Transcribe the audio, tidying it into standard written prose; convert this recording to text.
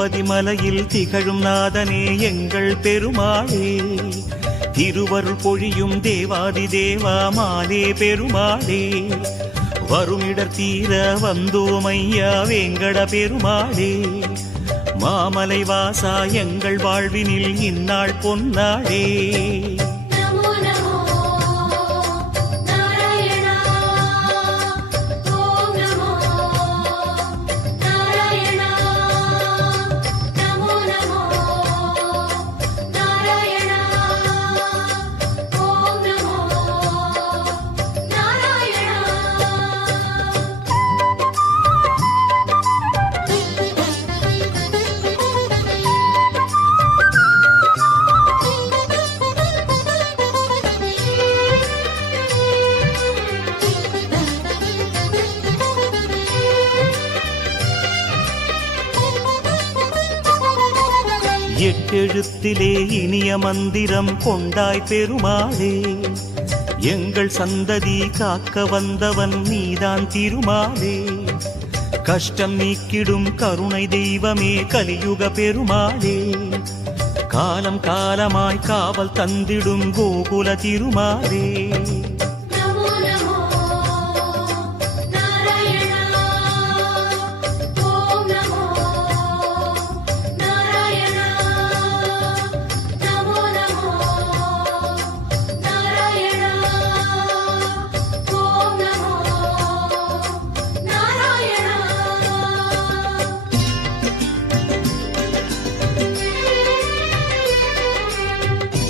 திருப்பதி மலையில் திகழும் நாதனே எங்கள் பெருமாளே, திருவருள் பொழியும் தேவாதி தேவா மாலே பெருமாளே, வருமிடர் தீர வந்தோமையா வேங்கட பெருமாளே, மாமலை வாசா எங்கள் வாழ்வினில் இந்நாள் பொன்னாளே. எட்டெழுத்திலே இனிய மந்திரம் கொண்டாய் பெருமாளே, எங்கள் சந்ததி காக்க வந்தவன் நீதான் திருமாலே, கஷ்டம் நீக்கிடும் கருணை தெய்வமே கலியுக பெருமாளே, காலம் காலமாய் காவல் தந்திடும் கோகுல திருமாலே.